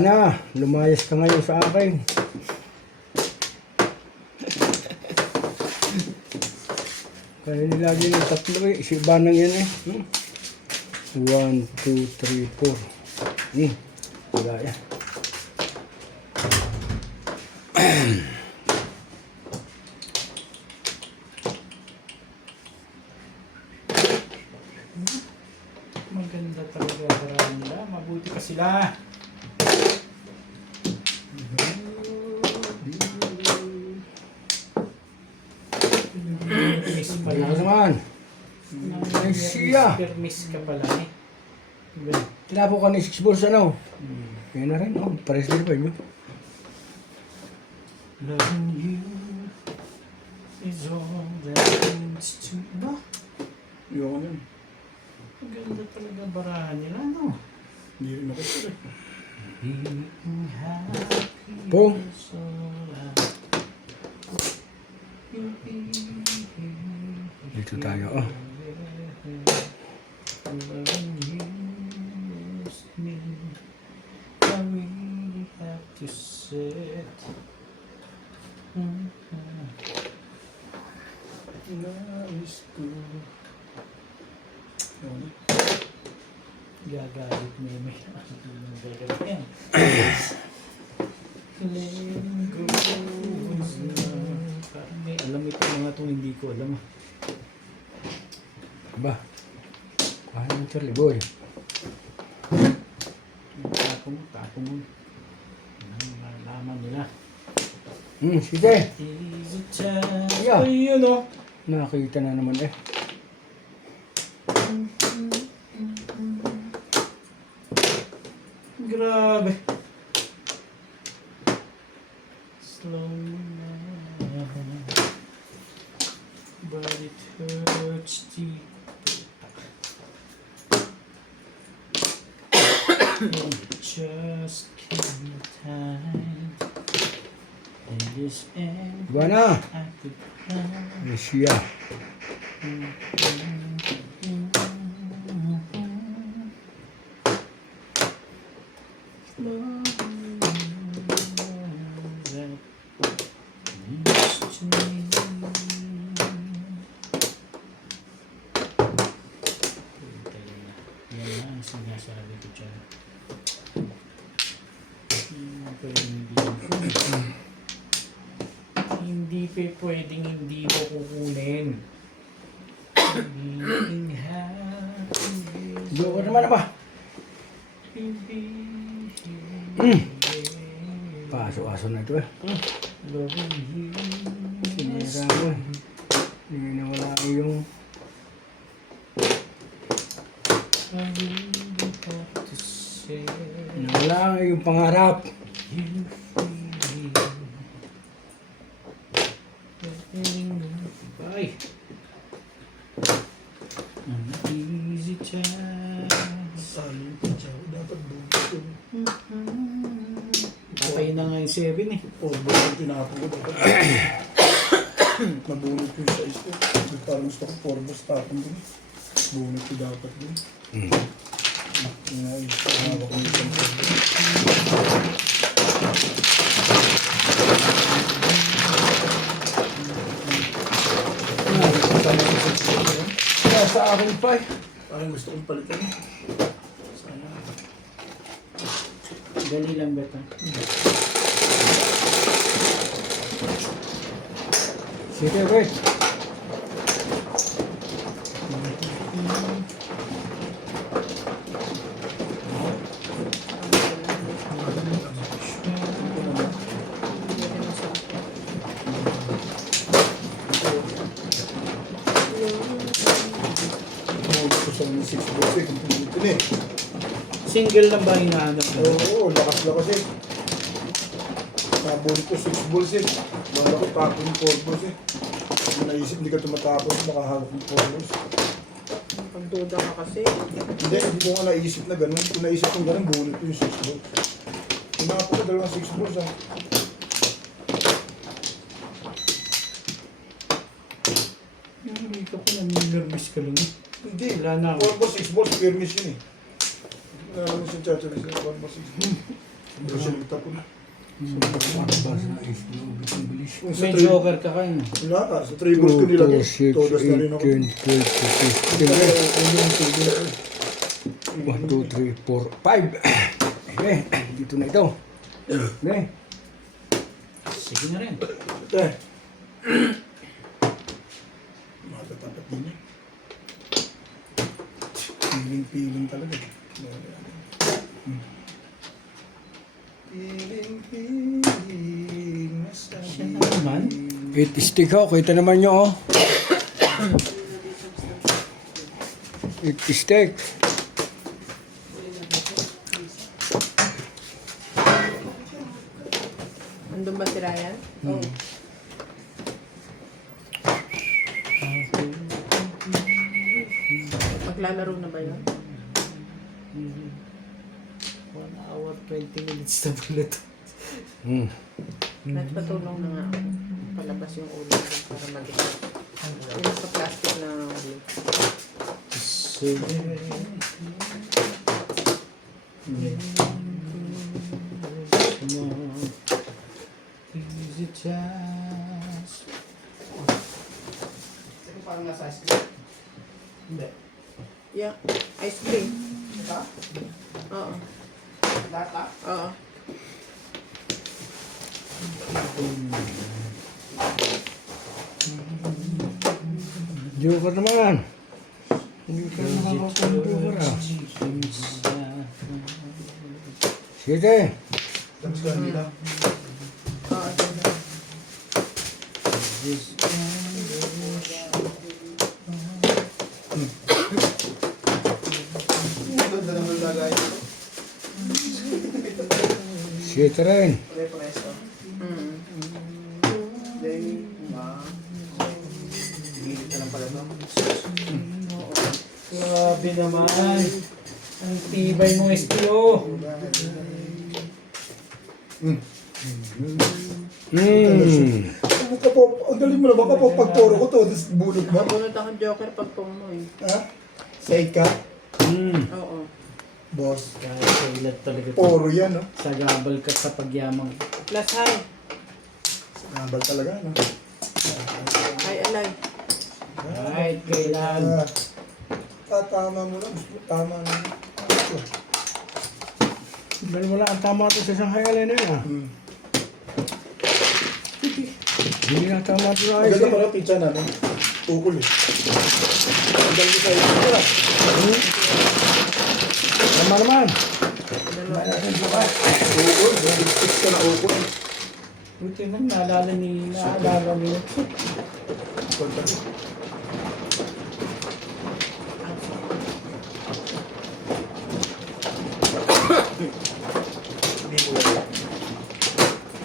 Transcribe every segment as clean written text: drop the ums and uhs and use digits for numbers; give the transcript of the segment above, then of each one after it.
Sana, lumayas ka ngayon sa akin. Kaya nilagay ng tatlo eh. Si Banang yan eh. 1, 2, 3, 4. Wala yan. Maganda talaga parang nila. Mabuti pa sila. Miss pala. Wala naman. Ay, siya. Miss ka pala eh. Tinapo ka ni 6 balls ano? Yan na rin. Oh, pares din pa yun. Loving you is all that needs to know. Yung ano. Maganda talaga barahan nila, no? Hindi rin ako sila. Being happy Pong. is all I will be. Dito tayo. Oh. Loving you is me. I really have to say it. Nais ko. Yung ano. Gagalit mo yung may gagalit yan. Letting go is love. Parang may alam ito mga itong hindi ko alam. Ba? Kuhaan mo Charlie boy. Tapo mo. Malaman nila. Sige. Easy time. Yeah. Ayun o. Nakita na naman eh. Grabe. Slow now. But it hurts deep. And it just can't hide. And this end Diba na? I could hide. Ay, siya. Sinasabi ko dyan. Hindi pa pwedeng hindi mo kukunin. Being happy. Doon naman na ba? Paso-aso na ito eh. Loving you. Sinira mo eh. Hindi na wala yung... I really have to say Nawala yung pangarap. you feel bye. An easy time. Saan yung pitsaw? Dapat bukas yun. Patay na nga yung 7 eh. Orbos yung tinapo ko. Dapat nabunot yung size ko. Parang gusto ko orbos tapon dun. Bunot ko dapat dun. Yun nga yung hawak ko yung isang orbos. Kaya sa akin pa eh. Parang gusto kong palitan. Sana. Dali lang ba ito? Sige, wait. Gusto sa mga 6 balls eh. Kung pinito na eh. Single lang ba hinahanap mo? Oo, lakas eh. Nabunot ko 6 balls eh. Bala ko tapon yung 4 balls eh. Hindi naisip, hindi ka tumatapon, makahawak yung 4 balls. Pagduda ka kasi. Hindi ko nga naisip na gano'n. Kung naisip kong gano'n, bunot ko yung 6 balls. Tumapo ko dalawang 6 balls ah. Hindi ka pa nami-nervous ka lang eh. Hindi. Wala na ako. 4 balls, 6 balls, fairness yun eh. Hindi ko na naman siya chacharis na 4 balls, 6 balls. Hindi siya nagtapon. May joker ka kayo. Wala ka. Sa 3 balls ko 2, nilagay. 4, 6, Todas na 8, rin ako. 10, 12, 15, 1, 2, 3, 4, 5. Okay, dito na ito. Okay. Sige na rin. Ate. Matatapat din eh. Piling talaga. Piling. Siya na naman. 8 stick ho, kita naman nyo oh. 8 stick. Andun ba si Ryan? Oo. Maglalaro na ba yun? 1 hour, 20 minutes na pala ito. Nagpatulong na nga ako. Palabas yung ulo ko para mag-ikot. Yung sa plastic na ulo. Easy chance. Parang nasa ice cream. Hindi. Yeah. Ice cream. Ito? Oo. Data? Oo. Joker naman. Hindi ka nakakapuntuker ah. Sige. Tapos ka nila. Oo. Sige. Ganda naman lagay. Sige rin. Pare-pareso. Mm. Then, gilid na lang pala ito. Grabe naman. Ang tibay mong SPO. Ang galing mo na, baka po pagturo ko to, tapos bunot na. Bunot akong joker pag pumoy. Ha? Say ka? Oo. Boss. Kahit kailan talaga ito. Poro yan, no? Sagabal ka sa pagyamang. Plus high. Nabal talaga, no? High alay. Kahit kailan. Tama mo lang. Tama na. Dahil wala ang tama ito sa isang hayalay na yan ah. Hindi na tama ito na ayos Maganda eh. pala pizza na, no? Tukol eh. Ang galing sa iyo. Tama naman. Ukol. Six ka na ukol. Buti man, naalala ni. Konta. Hindi mo yan.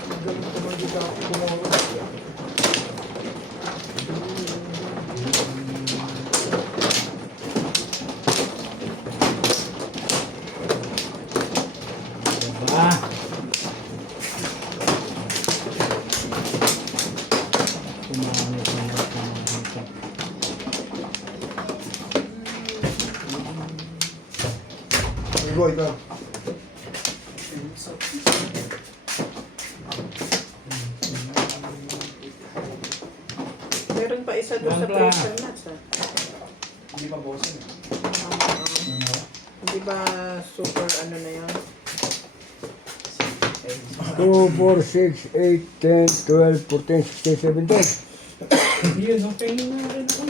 Ang galing ko man dito ako kumawa. Diba? Kumamit na ito. Roy ka. Meron pa isa doon sa Wala. pressure nuts ah. Hindi pa bossing. Hindi ba super ano na yan? 2, 4, 6, 8, 10, 12, 14, 16, 17. Yun, okay na rin ako.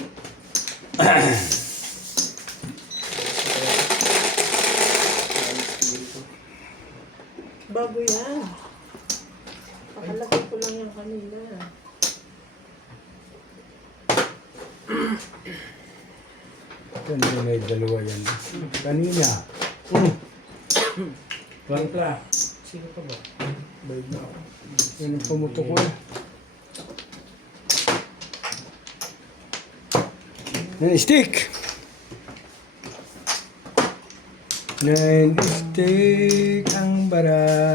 Bago yan. Pakalagay ko lang yan kanina. Kanina may dalawa yan. Kanina. Bangkla. Sino pa ba? Bayad na ako. Yan ang pumutok ko eh. Nine stick. 9 stick ang bara.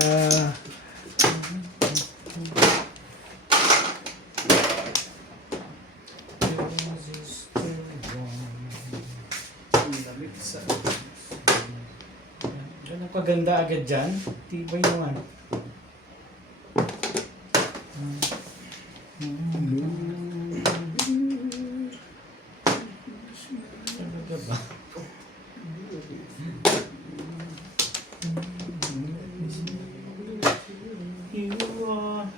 Ganun kaganda maganda agad dyan. Tibay naman. Talaga ba? You are...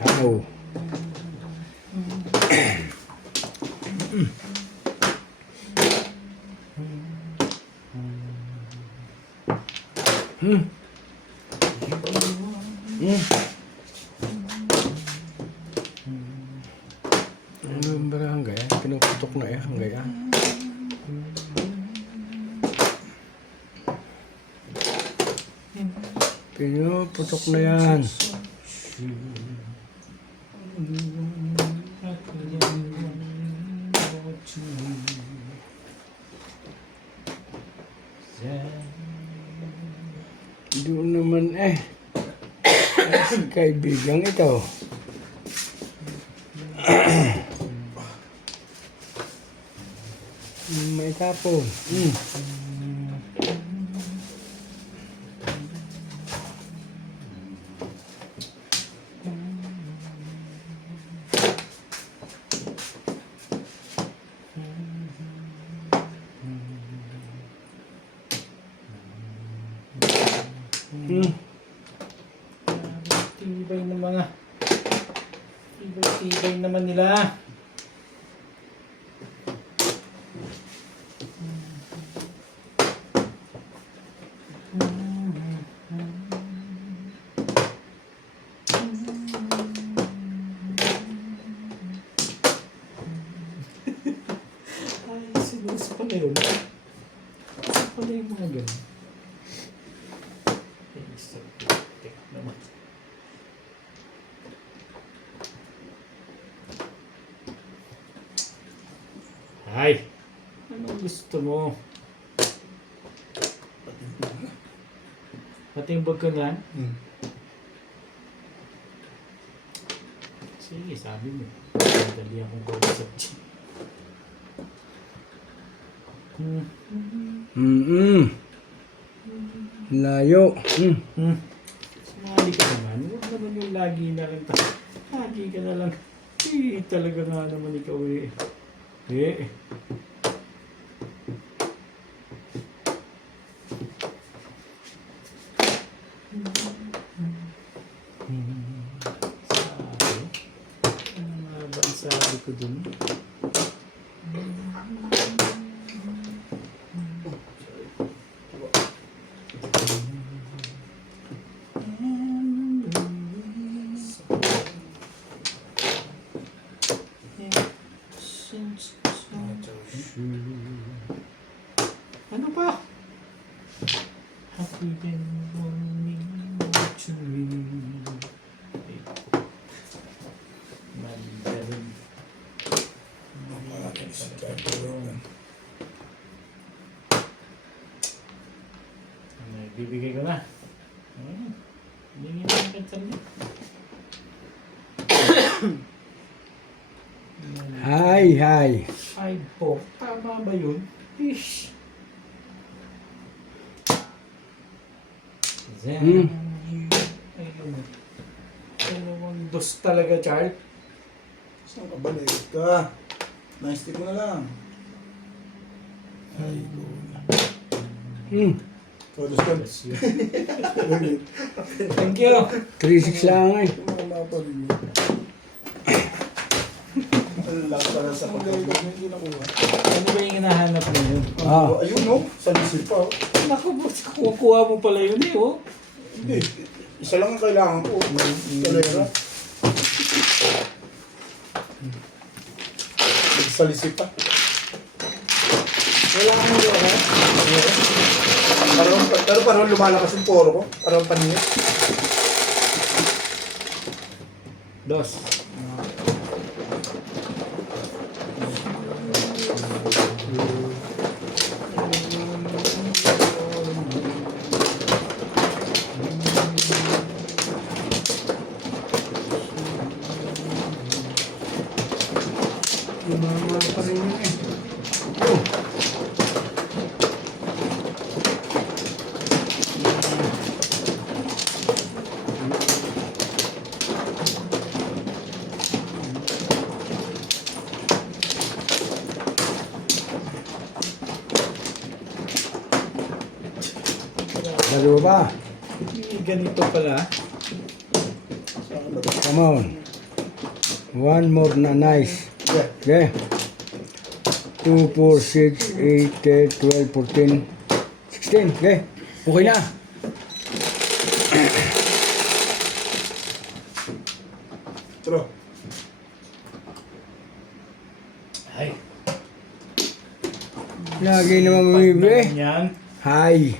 How? Hmm. Ano yung barangay? Pinuputok na eh, hanggang ah. Pinuputok na yan. Doon naman eh. Kaibigang ito. May tapon. Tibay ng mga... Tibay naman nila. Ay, sinuso pala yun. Sinuso pala yung mga ganun. Ay, tek naman. Ay! Anong gusto mo? Patimbog ka lang? Sige, sabi mo. Madali akong kausap siya. Layo. Sumali ka naman. Huwag naman yung lagi na lang. Lagi ka na lang. Eh, talaga nga naman ikaw eh. Eh. Sabi? Ano nga ba ang sabi ko dun? Ano pa? Happy been morning to me. Mandarin. Bibigay ko na. Bibigay na ang kansan niya. Hi. Ay po, tama ba yun? Ish. Ayun. Dalawang dos talaga, Charles. Saan ka balik ka? Na-stick mo na lang. Ay, go. Photos ka. Thank you. 3-6 lang eh. Mga rin yun. Ang last pala sa pagkakas hindi nakuha. Ano ba yung hinahanap mo yun? Ayun no, sa lisip pa. Naku, boss, kukuha mo pala yun eh, oh. Hindi, isa lang ang kailangan ko. Kalera. Sa lisip pa. Wala kang lora. Pero parang lumalakas yung poro ko. Parang paningit. Dos. Mama pa rin Dalawa ba? Ganito pala. Come on. One more na nice. Yeah. Okay. 2, 4, 6, 8, 10, 12, 14, 16. Okay. Okay na. True. Ay. Lagi naman umibi. Yan. Hi.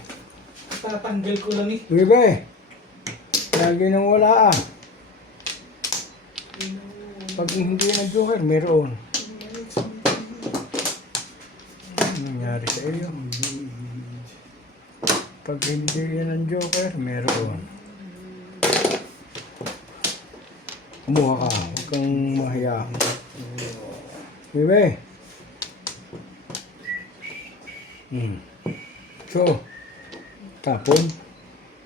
Tatanggal ko lang eh. Umibi. Lagi nang wala ah. Pag hindi yan ang joker, meron. Ano nangyari sa iyo? Pag hindi yan ang joker, meron. Kumuha ka. Huwag kang mahiya. Bebe. So, tapon.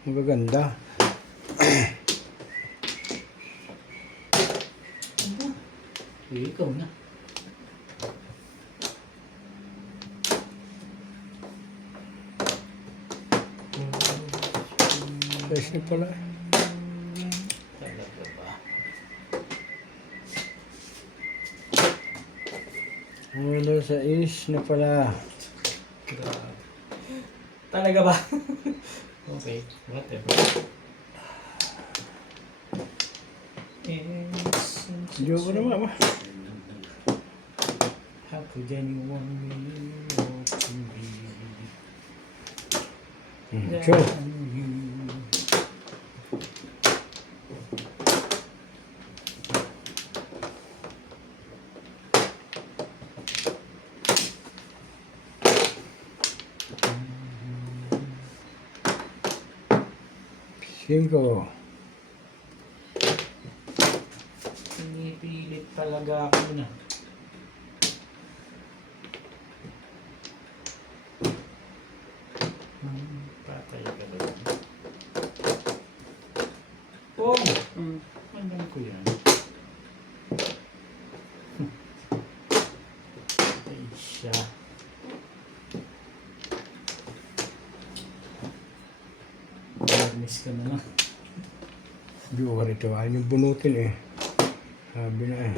Magaganda. Ikaw na. Guys na pala. Talaga ba? Wala sa is na pala. Grabe. Talaga ba? Okay, whatever. Joke na mama. How could anyone be to me? So, Cinco. Pinipilit talaga ako na. Patay ka ba? Oh! Alam ko yan. Ay siya. Miss ka na lang. Joker ito. Ayaw yung bunutin eh. Sabi na eh.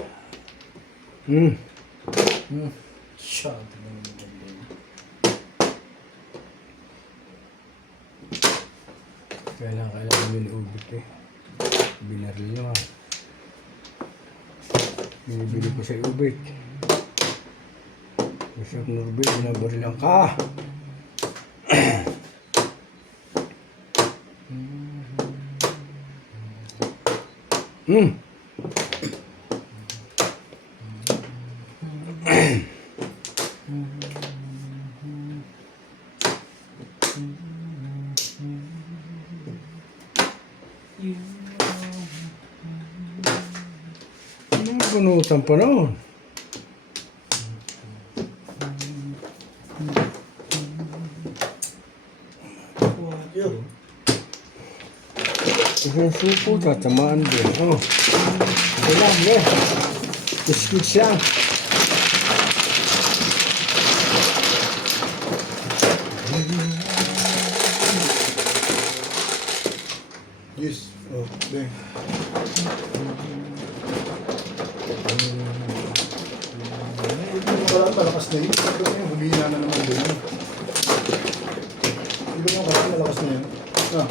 Siya. Tingnan mo maganda yun. Kailangan yun ubit eh. Binaril nyo ah. Binibili ko sa ubit. Gusto ko Norbit, binabarilan ka. Ano bunutan pa noon? Yun. Isang supo, tatamaan din. Oh. Okay lang, yeah. Biscuits lang. Yes. Oh, bang. Wala malakas na yun. Ito na yun, humihina na naman din. Ito yung wala malakas na yun. Ah.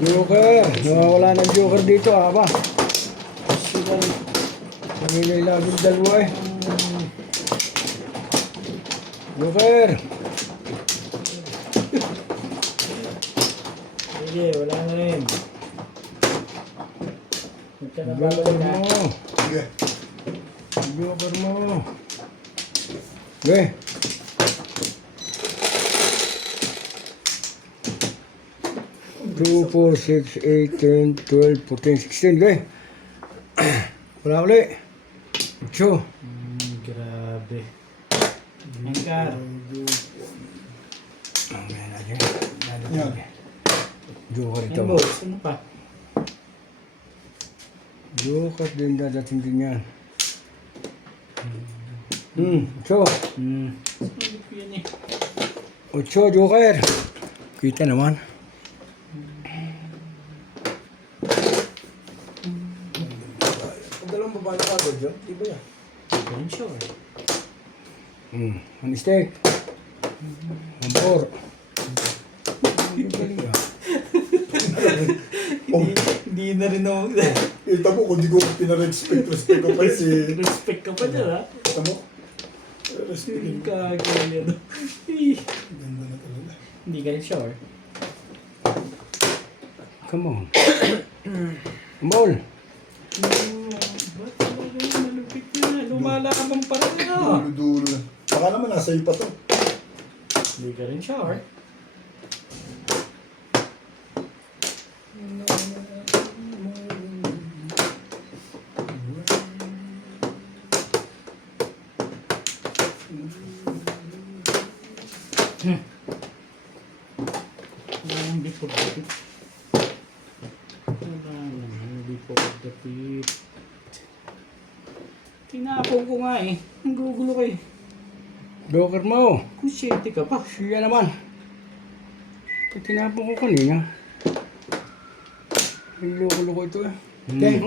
Joker. Nawawala ng Joker dito ah ba? Kami na ilaging dalawa eh. Joker. Sige, wala na rin. Huwag ka na Joker babalik ha. mo. Sige. Joker mo. Okay. Two, 4, 6, 8, 10, 12, 14, 16. Okay. Wala uli. 8. Grabe. Angkar. Okay, natin. Yan. Joker ito. Yan boss, ano pa? Joker din dadating din yan. Ocho. Sulit yan eh. Ocho, Joker. Kita naman. Ang dalawang babae ka agad dyan, di ba yan? Ganun siya eh. One mistake. One four. Galing ah. Hindi na rin ako. Kita mo, kung di ko pinarespect ko pa si... Respect ka pa dyan ha? Kita mo? Respect. Kagaya no. Ganda na talaga. Hindi ka rin sure. Come on. Ball. Ba't talaga yung malupit na? Lumalakabang pa rin ah. Dulo-dulo na. Baka naman nasa iyo pa to. Hindi ka rin sure. Walang before the pit. Walang before the pit. Tinapon ko nga eh. Ang gugulo ko eh. Joker mo. Kusyente ka pa. Siya naman. Tinapon ko kanina. Ang loko-loko ito eh. Okay.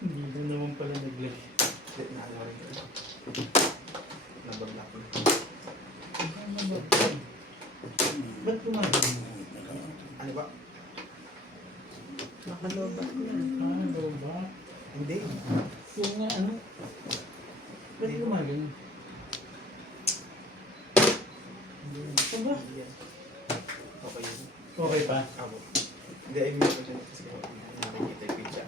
Hindi ko naman pala nag-lag. Ba't gumagano? Ano ba? Nakalobat ko yan. Ano ba? Hindi. Yung nga ano? Ba't gumagano? Ano ba? Okay yun. Okay pa? Abo. Hindi, I mean, ito dyan kasi nakikita yung pizza.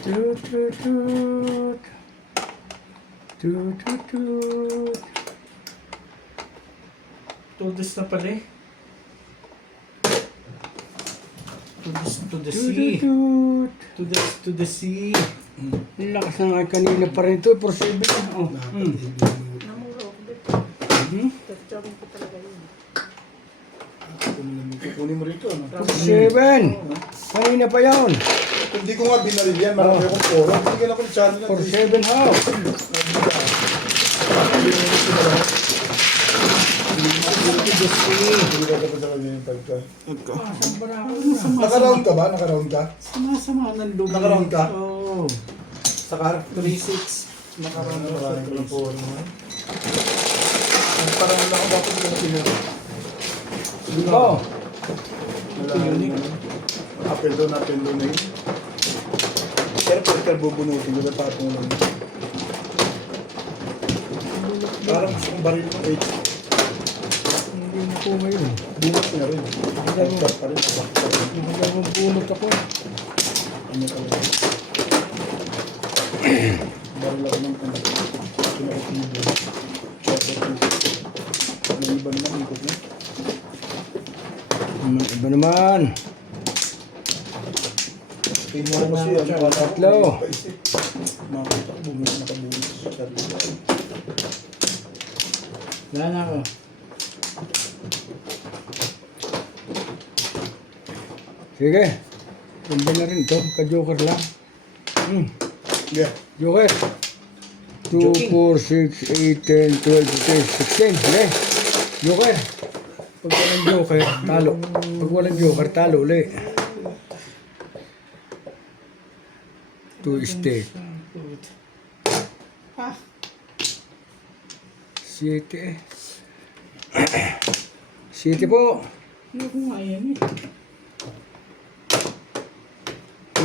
Toot, toot, toot. Toot, toot, toot. Todos na pala eh. Todos to the Toot, toot, sea. toot. To the sea. Ang lakas na nga kanina pa rin ito. Posible na. Oh. Namuro ako dito. Hmm? Tatsurin ko talaga yun. Kukunin mo rito, no? 47. Kanina pa yun. Kung di ko nga binaril yan, marami akong poro. Bigyan ako ng channel na 47 house. Hindi ka dapat talaga yung pagka. Saan ba na ako? Naka-round ka ba? Naka-round ka? Sama-sama ng loob. Nakaroon ka? Oo. Saka? 3-6. Nakaroon ako sa Marami ko ng 3-6. poro mo. Parang lang ako dapat yung pinag. Oh. Apel doon na yun. Pero pagka bubunutin ko, tapos mo lang. Parang gusto kong baril ng H. Hindi na po ngayon. Bunot na rin. Bakit pa rin. Hindi na bunot ako. Ano talaga. Baril ako ng ano. Pinakatibo. Ano iba naman ikot niya? Iba naman. Tingnan mo siya. Tatlo. Makita ko bumili nakabunot sa sarili. Wala na ako. Sige. Ganda na rin ito. Ka-joker lang. Yeah. Joker. 2, 4, 6, 8, 10, 12, 13, 16. Sige. Joker. Pag walang joker, talo. Pag walang joker, talo ulit. 2 stake. Ah. 7 eh. 7 po. Ano kung nga yan eh. 9.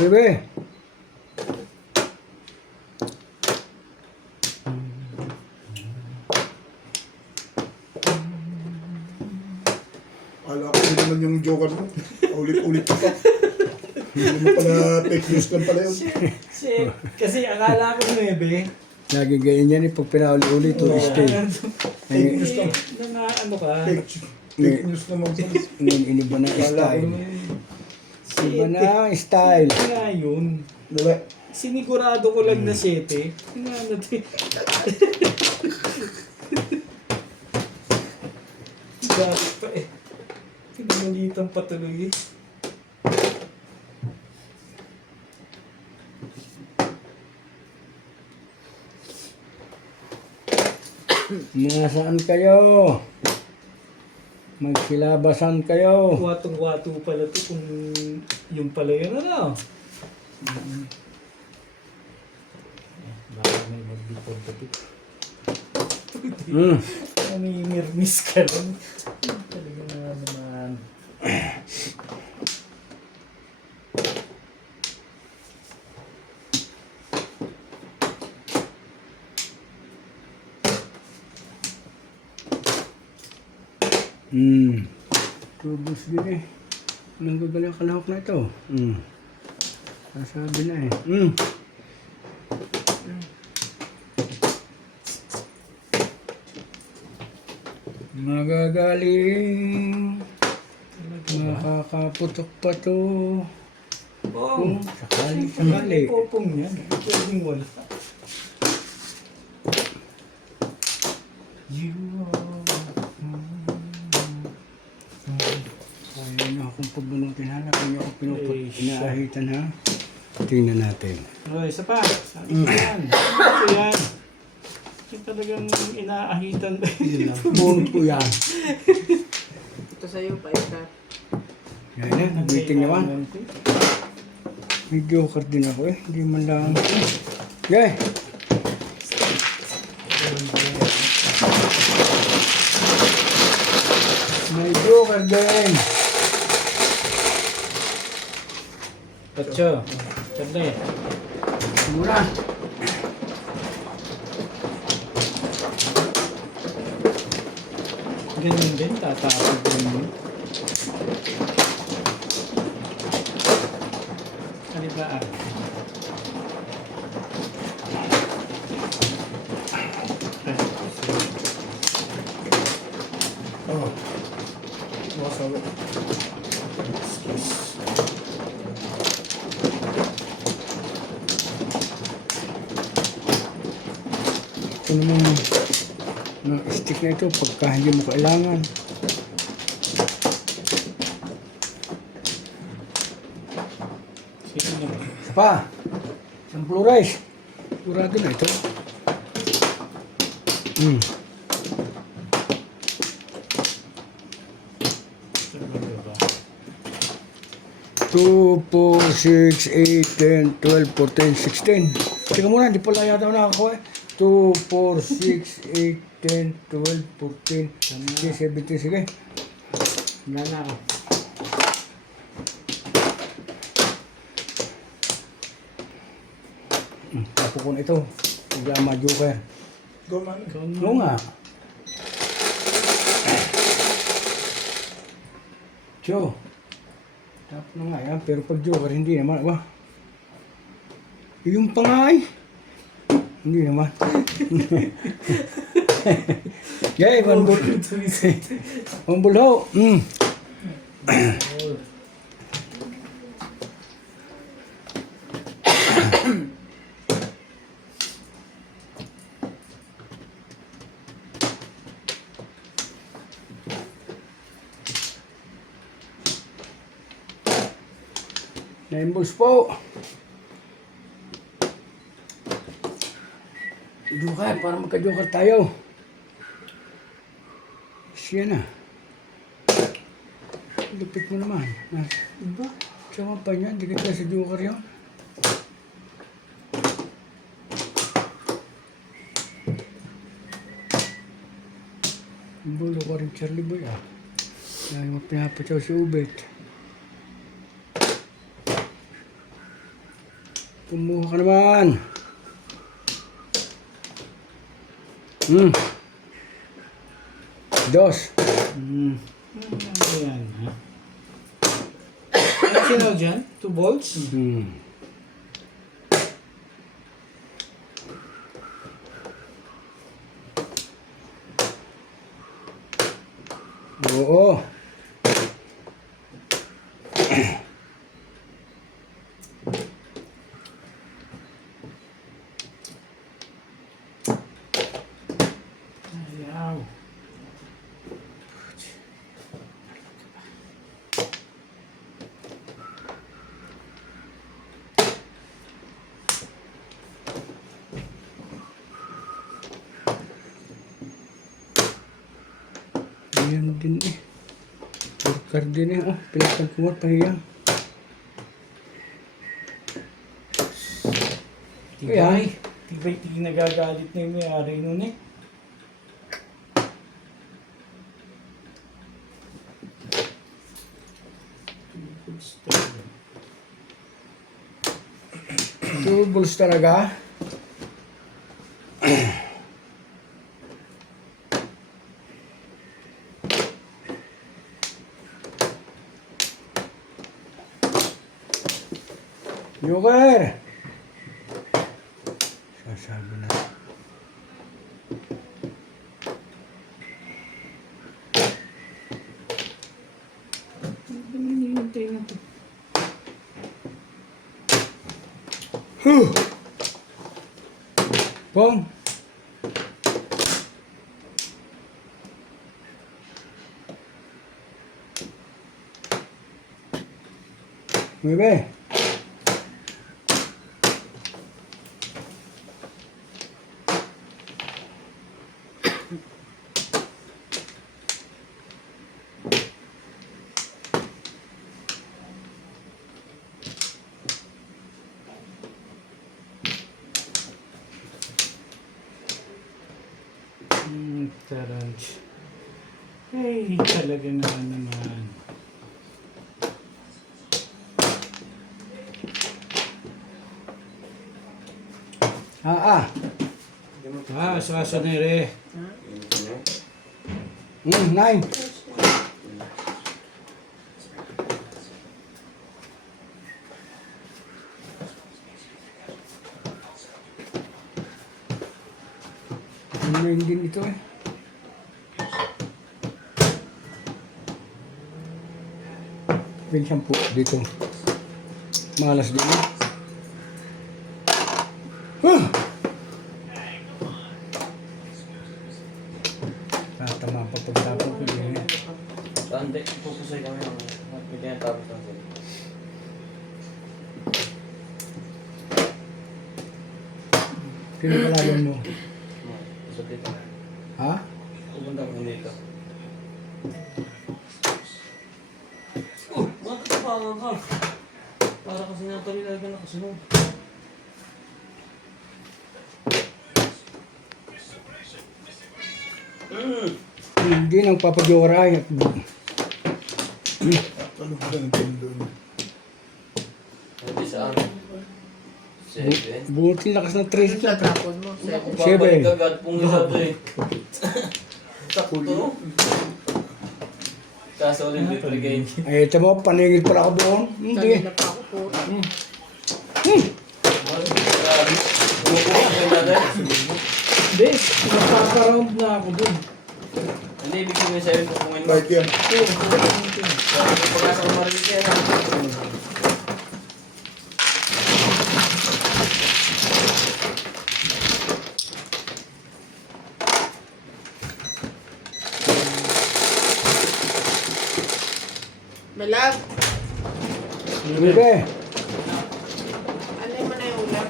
Ala ko hindi naman yung joker mo. Ulit-ulit ka pa. Hindi mo pala fake news lang pala yun. Kasi akala ko 9. Lagi ganyan yan eh. Pag pinauli-uli, 2 stake. Fake news lang. Na ano ka? Fake news naman pala. Ngayon, iniba na style. Iba na ang style. Nga yun. Dala. Sinigurado ko lang na 7. Nga natin. Galit pa eh. Pinamalitan pa tuloy eh. Nasaan kayo? Magsilabasan kayo. Watong-wato pala to kung yung pala yun ano. Baka may mag-deport pa to. Hmm. Naninirmis ka lang. Talaga na naman. Hmm. Tubos din eh. Anong gagaling ang kalahok na ito? Hmm. Sasabi na eh. Hmm. Magagaling. Makakaputok pa to. Oh, Kung sakali. popong yan. Pwedeng wala. You Ayaw na akong pabunutin ha. Kanya ako Eh, siya. pinaahitan ha. Tingnan natin. Oh, isa pa. Sabi ko yan. Sabi ko yan. Yung talagang inaahitan. Buong ko yan. Ito sa'yo, paika. Yan na, nabitin naman. May joker din ako eh. Hindi man lang. Yeah. May joker din. Pacho. Sabi. Mura. Ganyan din. Tatapos din yun. Ano ba ah? Oh. Masabi. Ito naman ng stick na ito pagka hindi mo kailangan. Sino na? Isa pa. Isang fluorize. Sigurado na ito. Hmm. Sino ba ba? 2, 4, 6, 8, 10, 12, 14, 16. Teka muna, hindi pala yata nakakuha eh. 2, 4, 6, 8, 10, 12, 14, 15, 17, sige. Wala na ako. Tapo ko na ito. Pagla joker. Go man. Oo nga. Tiyo. Tapo na nga yan, pero pag joker hindi naman. Ba? Yung pangay. Hindi naman. Yay, one bull. One bull ho. Mm. Nine balls po. Joker, para magka-joker tayo. Siya na. Lupit mo naman. Diba? Sama pa niya, hindi ka sa joker yun. Bulo ka rin Charlie Boy ah. Dahil mo pinapatsaw si Ubet. Kumuha ka naman. Dos. Ano yan, ha? Ano sinaw dyan? 2 volts? Oo. din eh. Worker din eh. Oh, pinagpagkumot, pahiyang. Tibay. Tibay, nagagalit na yung may-ari nun eh. Two balls talaga. Joker! Sasabi na. Hinihintay na to. Pong! Bebe! Tarantch. Hey, talaga na naman. Sasanere. Nine. Nine din ito eh. Pwede siyang po dito. Malas din eh. Tama pa pagtapon ko yun eh. Hindi, pupusay kami ng pwede na tapos lang sila. Pinakalayan mo. So dito. Ha? Pupunta ko dito. Matapakan ka. Para kasi natalilag ka na kasunod. Hindi nang papajoray. Ano ba ng tendo? Hindi sa amin. 7. Buti lakas ng Ano trace sa lang. tapon mo? Naku, Seven. babalik agad pong isa to eh. Sakto. Kaso ulit brigade. Ay, ito mo, paningid pala ako doon. Hindi. Kanina pa ako po. Grabe. Bumubukas kayo natin. Hindi, nagpaparound na ako dun. Hindi, ibig sabihin sa'yo pupungin mo. Like yan. Pagkasa ko marinig yan ah. Malag, Bebe. ano yung na yung ulam?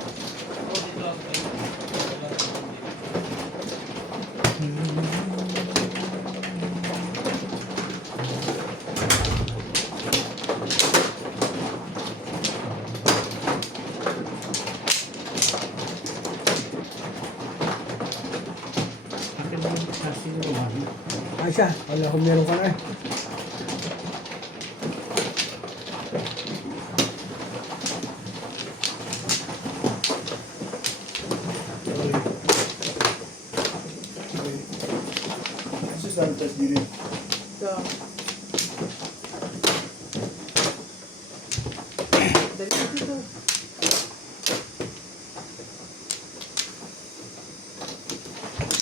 Akin lang kasi naman. Ay siya, wala kung meron ka na eh. Kasi Sanchez din eh. So, dali dito.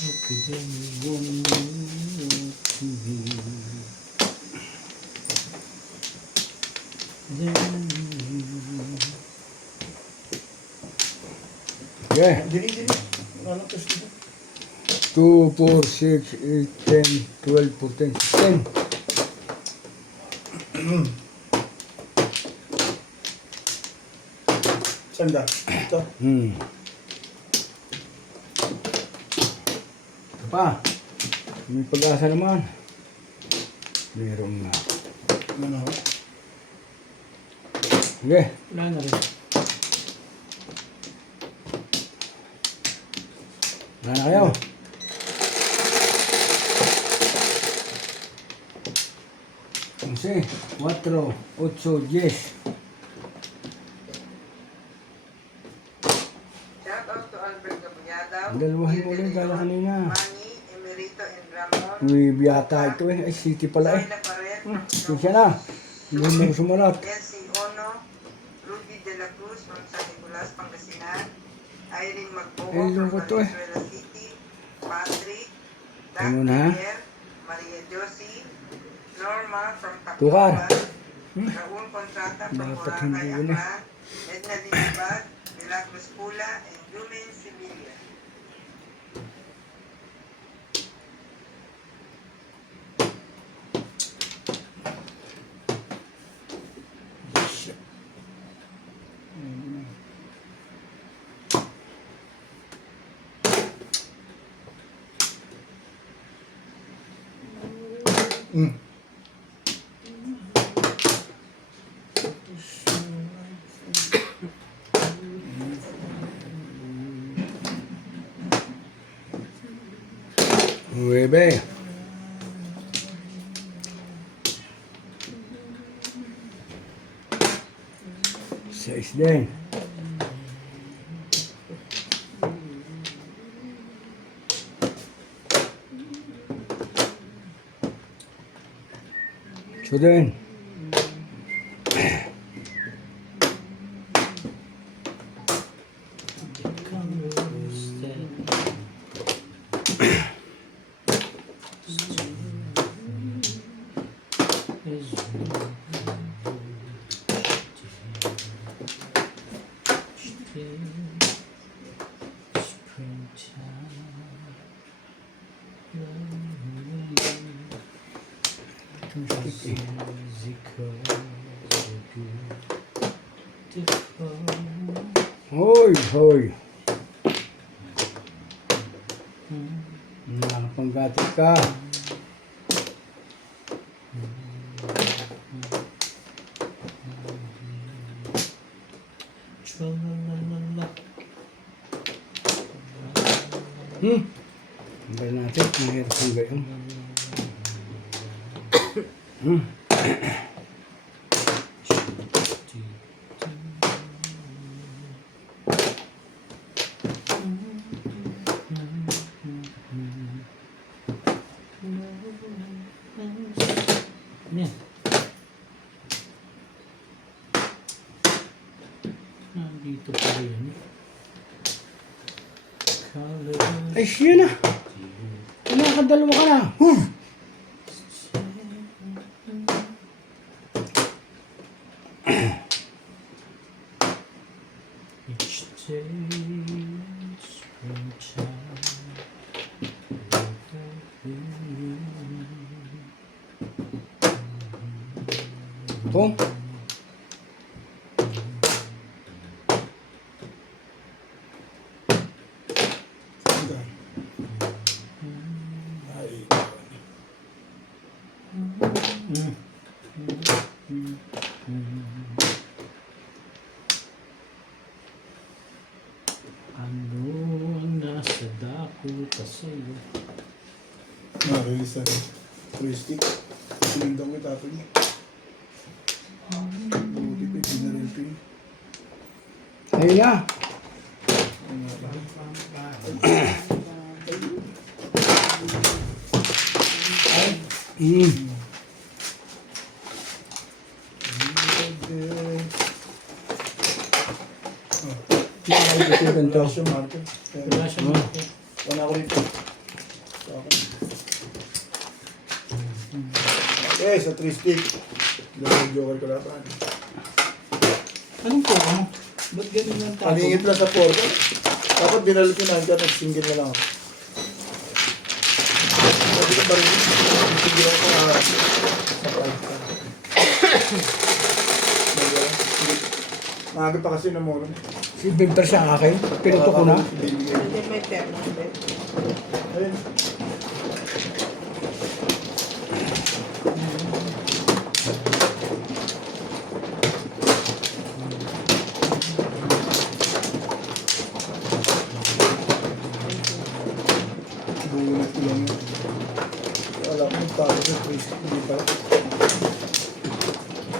Okay, then one to be. Yeah. Dili. Ano test dito? 2, 4, 6, 8, 10, 12, 14, 16. Sanda. Ito. Ito pa. May pag-asa naman. Meron nga. Ano? Sige. Wala na rin. Wala na kayo. Kasi, 4, 8, 10. Shout out to Albert Gabunyadaw. Ang dalawahin mo ulit gala kanina. Manny, Emerito, and Ramon. May biyata ito eh. Ay, city pala eh. Zoyla Pared. Siya na. Hindi mo sumulat. Elsie Ono. Rudy De La Cruz from San Nicolas, Pangasinan. Irene Magboho Eh, from lungkot to eh. Valenzuela City. Patrick. Ano na? Pierre, Maria Josie. Norma from Tukar. Tacloban. Raul Contrata from Dapat Boracay, hindi yun eh. Aklan. Edna Dilibag, Milagros Pula, and Jumin Sibilia. Mm. Nueve. Seis din. Ocho din. Hoy, hoy. Nakapanggatik ka. Hanggang natin, mahirap ang gayon. Yan. Nandito pa yan. Ay, siya na. Nakakadalawa ka na. Each day, springtime, Ito. Ay. ano ang nasa dako pa sa'yo? Na-release na rin. 3 stick. Sinindang ko tato niya. Buti pa yung binaril ko yun. Ayun na. Ito ganito. Wala siya marker. Wala siya market. Wala ko rito. Sa akin. Okay, sa 3 stick. Yung joker ko laban. Anong po mo? Ba't ganun ang tapo? Paningit lang sa 4. Dapat binaril ko na. Hanggang nag-single na lang ako. Sabi ko ba rin? Single ako sa 5. Maaga pa kasi na moro. Si Victor siya akin. Pinuto ko na. Nandiyan may terno. Ayun. Tapos yung 3 stick, hindi pa.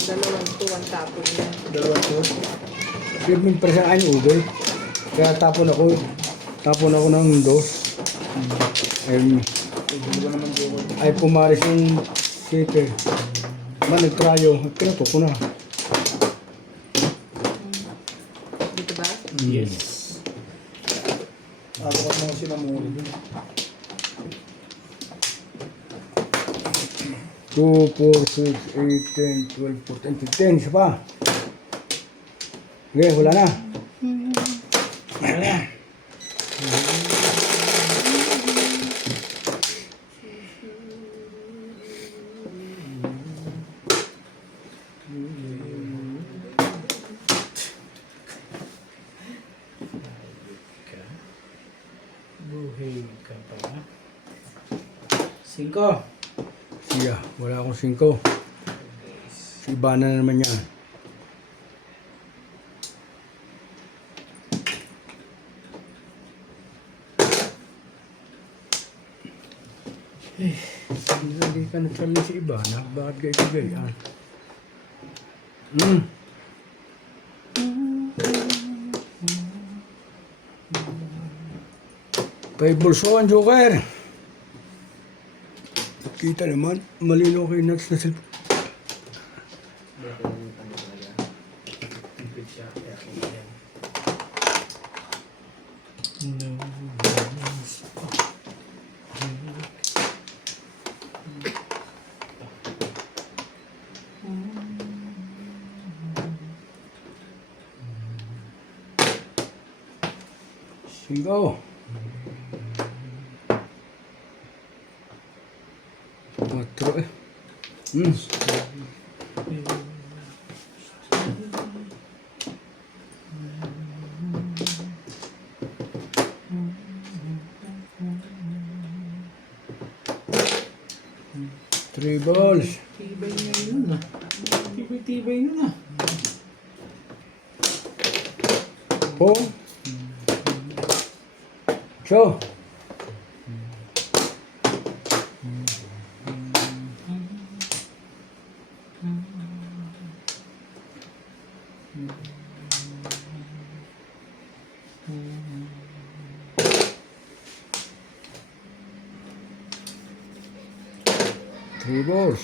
Dalawang tuwan tapon yan. Dalawang tour. Yung presa ay ugay. Kaya tapon ako ng dos. Ay, Dalawa naman joker. ay pumaris yung site. Man, nagtrayo. Pinato ko na. Dito ba? Yes. Ako ka mga sinamuli dun. 2, 4, 6, 8, 10, 12, 14, 15. Isa pa. Okay, wala na. Wala. Buhay ka pa. 5. Siya, wala akong 5. Si Ivana na naman yan. Hindi ka nagsabi si Ivana. Bakit ka ikagayaan? Kay Bolson, Joker. Kita naman, malino kay Nats na cellphone. Hindi ako yung ano talaga. Complete siya. Kaya yan. No. Cinco. 4 eh. Three balls. Tibay na yun ah. Tibay na. 4. So. Three balls.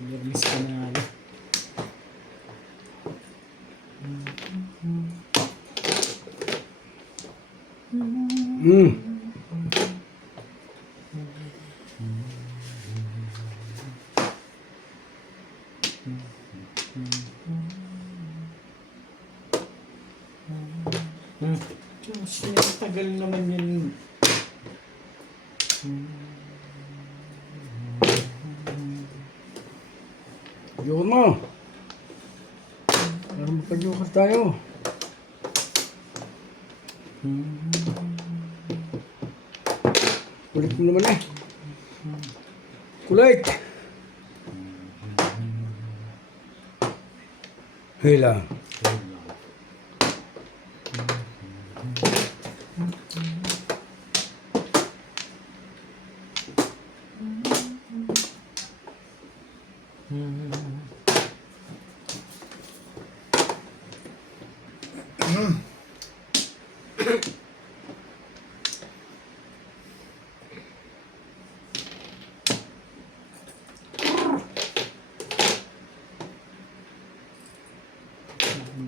Nag-miss ka na nga. Diyos, tagal naman yan. Joker mo. Para magka-joker tayo. Kulit mo naman eh. Kulit. Hila.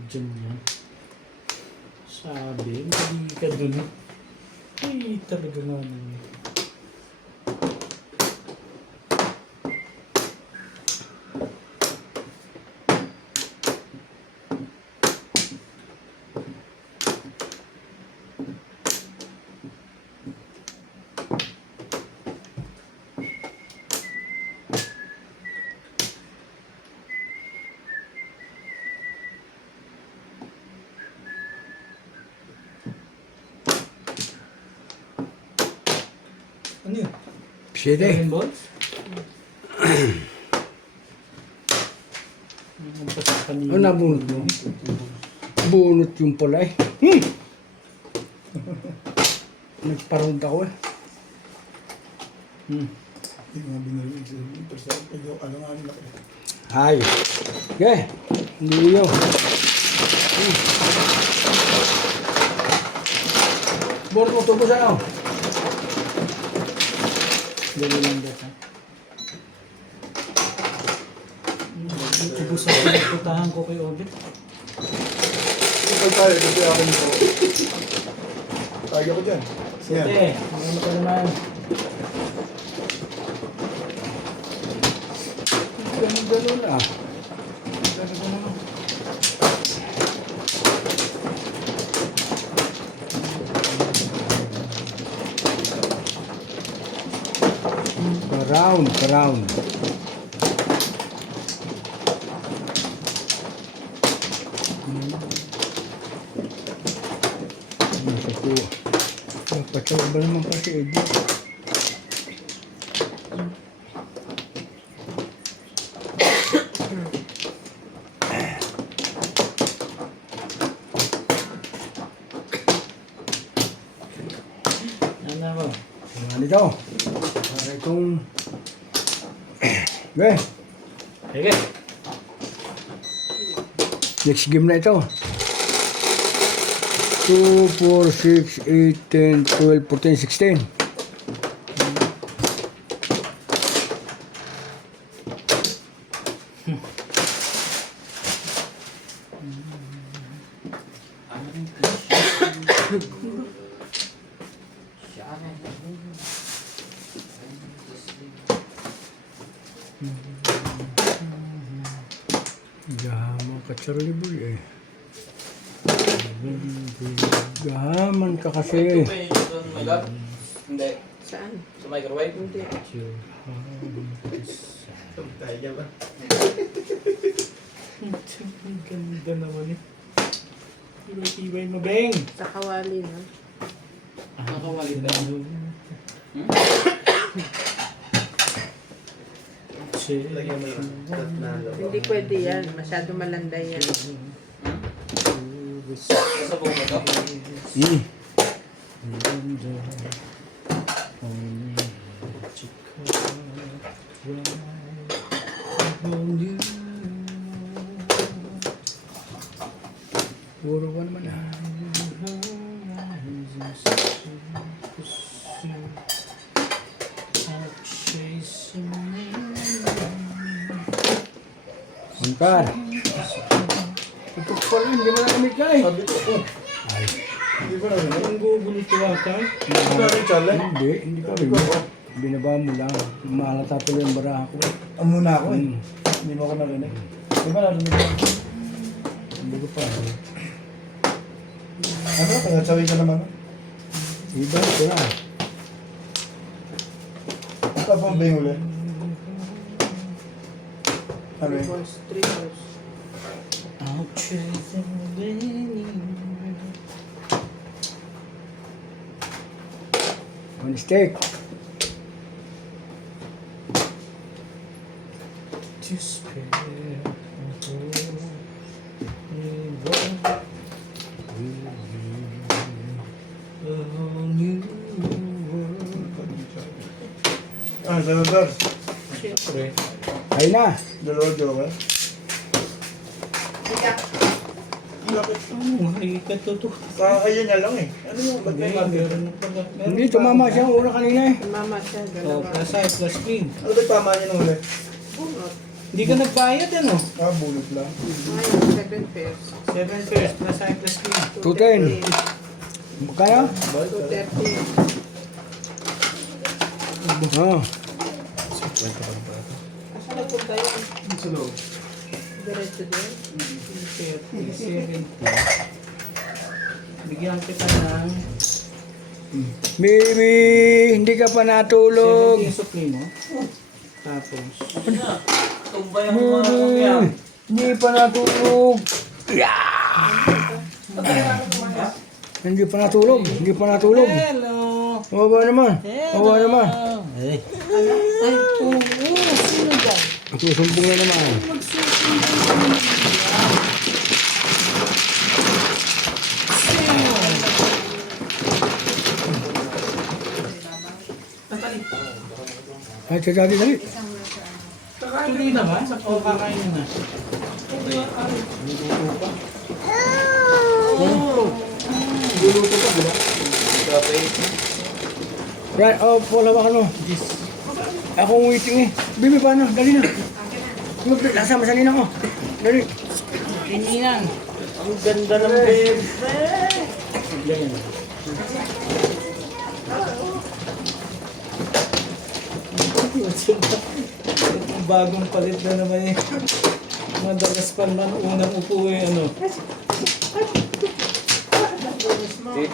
Diyan yan. Sabi, hindi ka dun. Ay, talaga nga naman. Ano yun? 7. Balls? Ang pasakan Ano nabunot mo? Bunot yung pala eh. Nagparund ako eh. Hindi nga binalik sa percent. Ano nga nila eh. Ay. Okay. Hindi yun. Bor mo tubo sa ako. Dali lang dito. Ubus ang pinagputahan ko kay Obet. Ikaw tayo, kasi akin ko. Kaya ko dyan. Yan. Sige, ano ka naman? Ganun ah. Round. Nasa po. Napatawag ba naman kasi Eddie? Ano mo? Ano dito? Para itong... Okay. Sige. Next game na ito. 2, 4, 6, 8, 10, 12, 14, 16. Gahaman ka Charlie eh. Gahaman ka kasi. May doon, my love? Hindi. Saan? Sa microwave? Hindi. Tayo ba? Ang ganda naman eh. Tibay mo, Beng! Sa kawali na. Nakawali na. Lagyan mo yun. Hindi pwede yan. Masyado malanday yan. Sa buong ito? Puro ka naman ah. Angkar. Tutok pa rin, hindi mo na kami kay. Sabi ko, Ay, hindi ba namin? Ang gugulo ito ata. Hindi ba namin challenge? hindi pa rin. Binaba mo lang. Mahalata tuloy ang baraha ko. Ang muna ako eh. Hmm. Hindi mo ako narinig. Di ba narinig mo? Hindi ko pa. Ano? Pinatsawi ka naman. Iba, ito na. Ito po ba yung uli? Ano Three yun? balls, 3 balls. I'll chase them anywhere. One stick. To spare Ah, sa Lodars. Siyempre. Ay na. Dalawa joker. Bakit? Ay, katuto. Kakaya niya lang eh. Ano yung ba't may mati? Meron pala. Hindi, tumama siya ang una kanina eh. Mama siya, Oh, dalawa. plus size, plus clean. Ano ba tama niya nung uli? Bunot. Hindi ka nagbayad ano? Ah, bulot lang. Ngayon, 7 pairs. 7 pairs, plus size, plus clean. 210. Magkano? 230. Oh. Asa na punta yun? Sa loob. Diretso din? 30, 70. Bigyan kita ng Baby, hindi ka pa natulog. 70 supli mo. Tapos, Tumbay ang mga kumya. Hindi pa natulog. Hindi pa natulog. Hindi pa natulog. hello! Wawa naman. Wawa naman. Ay, Ay, oo. Sino dyan? Susumbong na naman. sa dati, dali. Tuloy naman, sa kakain na. Luluto ka, di ba? Right, oh, pulawa ka no. Akong waiting eh. Bibi, paano? Dali na. Lasa, masalina ko. Dali. Kininan. Ang ganda ng bebe. Yan. Bagong palit na naman eh. Madalas pa naman unang upo eh, ano.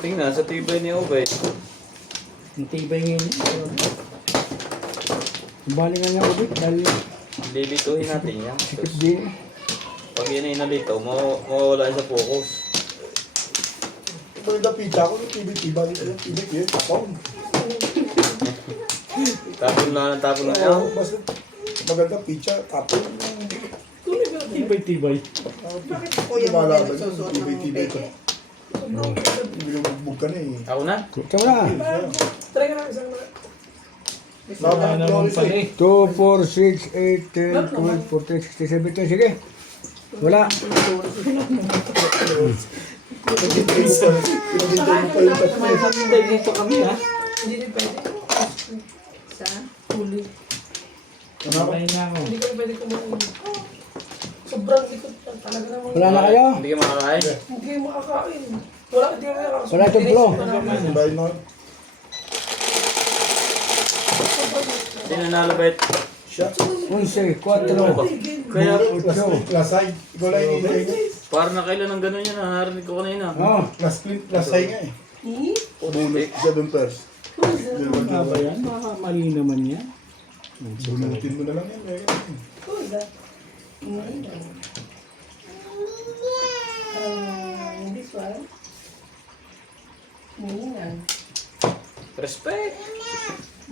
Tingnan, sa tibay ni Obay. Ang tibay ngayon eh. Bali nga niya ulit dahil Lilituhin natin yan. sikip din. Pag yan ay nalitaw, mawawala yan sa focus. Ito yung pizza ko, yung tibay-tibay. Yung tibay-tibay, tapon. Tapon na yan. Oo, basta maganda pizza, tapon. Tibay-tibay. Kuya mo Wala na ba yun? nagsusuot ng Tibay-tibay ko. peke. Hindi mo magbog ka na eh. Ako na? Ito na. Wala naman pala eh. 2, 4, 6, 8, 10, 12, 14, 16, 17. Sige. Wala. Pinagintay mo pa yung tatlo. Dito kami ha. Sa? Kumain na ako. Sobrang likod lang talaga naman. Wala na kayo. Hindi ka makakain? Hindi makakain. Wala, hindi ka makakain. Wala itong flow. Bahay na. Sino nalabait? Siya. 11, 4, Kaya, Lasay. Ikaw lang yung hintay niya. parang nakailan ng gano'n yan. Narinig ko kanina. Oh. Lasay nga eh. Bunot siya doon first. Nga ba yan? Baka mali naman yan. Bunutin mo na lang yan. This one. Miningan. Respect!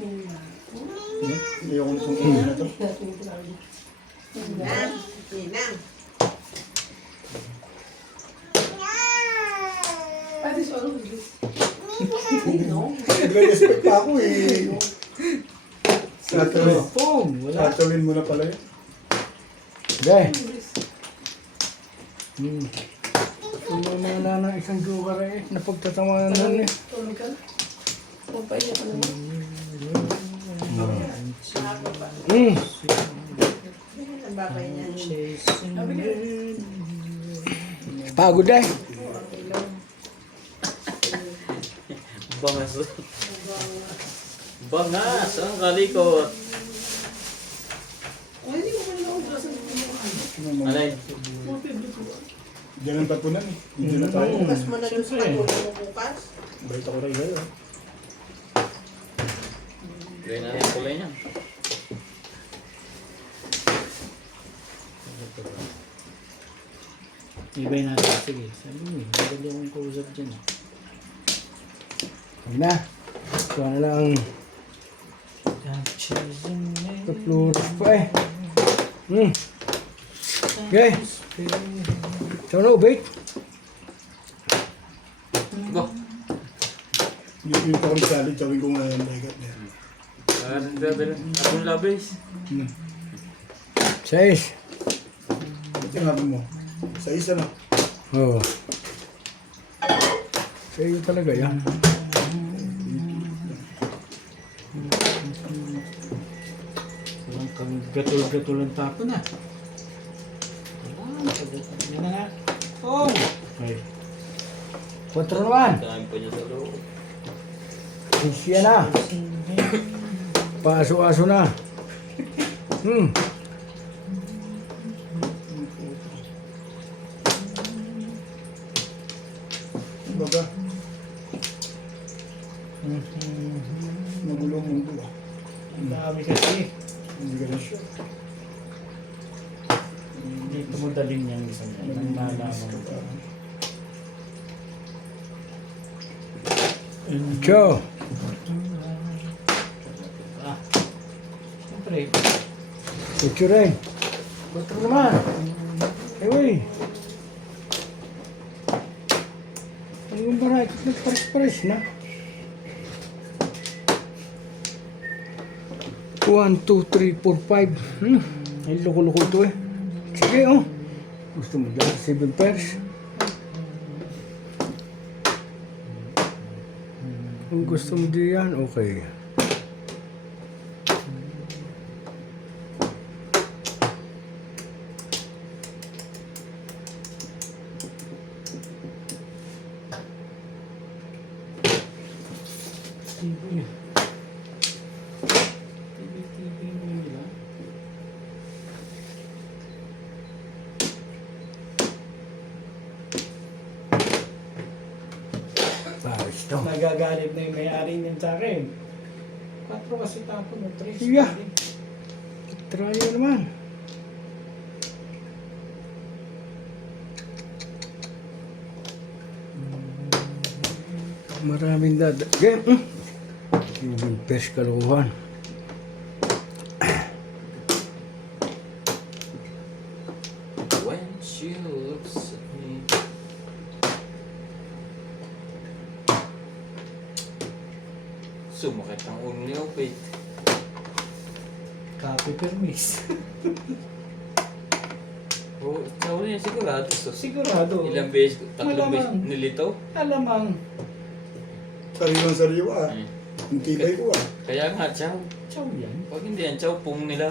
Hindi ako nitong ina na to. Inang. Inang. Ah, this one. What is this? Nagre-respect pa ako eh. Tatawin. Boom! Wala. Tatawin mo na pala yun. Okay. Wala na isang joker eh. Napagtatawanan nun eh. Tulog ka? Magpahinga ka naman. Ang babay niya. Pagod eh. Bangas. Bangas! Ang kalikot. Ay, hindi ko pa rin ako brasan. Alay. Diyan ang tapunan eh. Hindi na tayo. Bukas mo na doon sa Siyempre. patuloy mo bukas. Bait ako rin gaya. Gawin na yung kulay niya. Ibay natin. Sige, sabi mo eh. Madali akong kausap dyan eh. Huwag na. Ito na lang ang flores pa eh. Okay. So no, wait. Go! Yung parang salad, gawin ko ngayon. Ako yung labis. 6. Sinabi mo. Sa isa na. Oo. Sa iyo talaga yan. Walang kang gatul-gatul ang tapo na. Yan na nga. Oh! Okay. 4 naman. Dami pa niya sa loob. Siya na. Paso-aso na. Baga. Nagulong mundo ah. Ang dami kasi. Hindi ka na sure. Dito mo dalhin yung isang yan. Ang nalaman ko. Cho. Ah. Siyempre. Ito rin. 4 naman. Ewe. Ano yung baray? Nagpares-pares na. 4. 1, 2, 3, 4, 5. Ay, loko-loko ito eh. Sige, oh. Gusto mo dyan, 7 pairs. Kung gusto mo diyan, okay. TV. TV mo nila. Paris to. Nagagalit na yung may-ari niyan sa akin. 4 kasi tapon, 3. Siya. Try nyo naman. Maraming dada. Game. Yung pairs kaluhan. When she looks at me. Sumakit ang ulo ni Opet. Copy permis. Oh, sa ulo niya sigurado. So, Sigurado. ilang beses, 3 beses Malamang. nilitaw. Alamang. Sariwan-sariwa ah. Eh, Ang tibay ko ah. Kaya nga, chow. Chow yan. Pag hindi yan, chow, pong nila.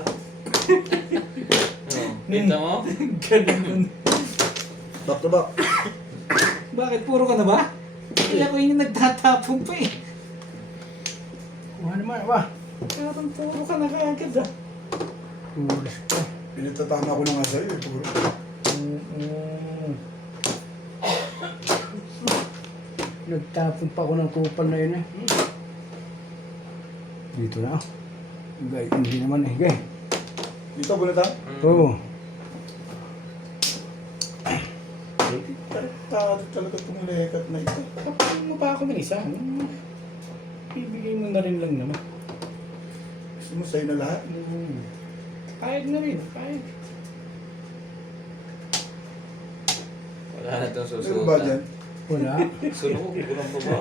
Oh, kita mo? Ganun. Back to back. Bakit? Puro ka na ba? Kaya ko yung nagtatapon pa eh. Kuha naman, ba? Parang puro ka na kaagad ah. Pulis ko. Pinatatama ko na nga sa'yo eh. Puro. Nagtapon pa ako ng kupal na yun eh. Dito na. Gay, hindi naman eh. Gay. Dito, bunot ha? Oo. Tarantado talaga itong lekat na ito. Kapag mo pa ako ng isa, ibigay mo na rin lang naman. Gusto mo sa'yo na lahat? Pahig na rin, pahig. Wala na itong Meron ba dyan? susuot. Wala. Sulok, kulang pa ba?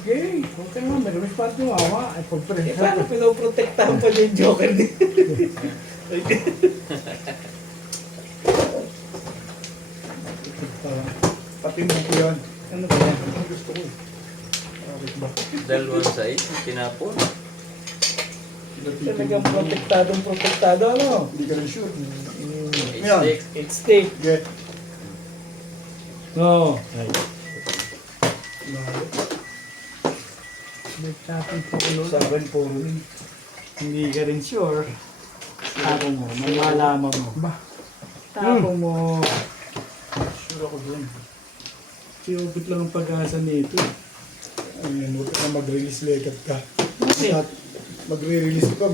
Gay. Okay naman. May response yung awa. Ay, Eh, pagpresensya. paano pinoprotektahan pa yung Joker din? Pati mo ko yan. Ano ba yan? Ang gusto ko eh. Bakit ba? Dalawang side, tinapon. Talagang protektado, ano? Hindi ka rin sure. Yan. Stick. It's stick. Get. No. Nagtapon pa ako Sa akin, puro rin. Hindi ka rin sure. Tapo mo, malalaman mo. Ba? Tapo mo. Sure ako dun. Siubit lang ang pag-asa nito. Ayun, huwag ka na mag-release lekat ka. Bakit? At magre-release ka,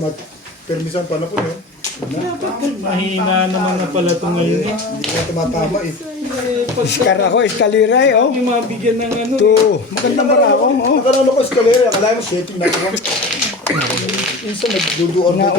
permisan pa na po yun. Mahina naman na pala ito ngayon eh. Hindi ka tumatama eh. Iskar ako. Iskalira eh. Oh. Yung mabigyan ng ano. Ito. Magandang bara ako. Oh. Nakalala ko escalera, akala mo setting na ako. Minsan nagduduan Na ko.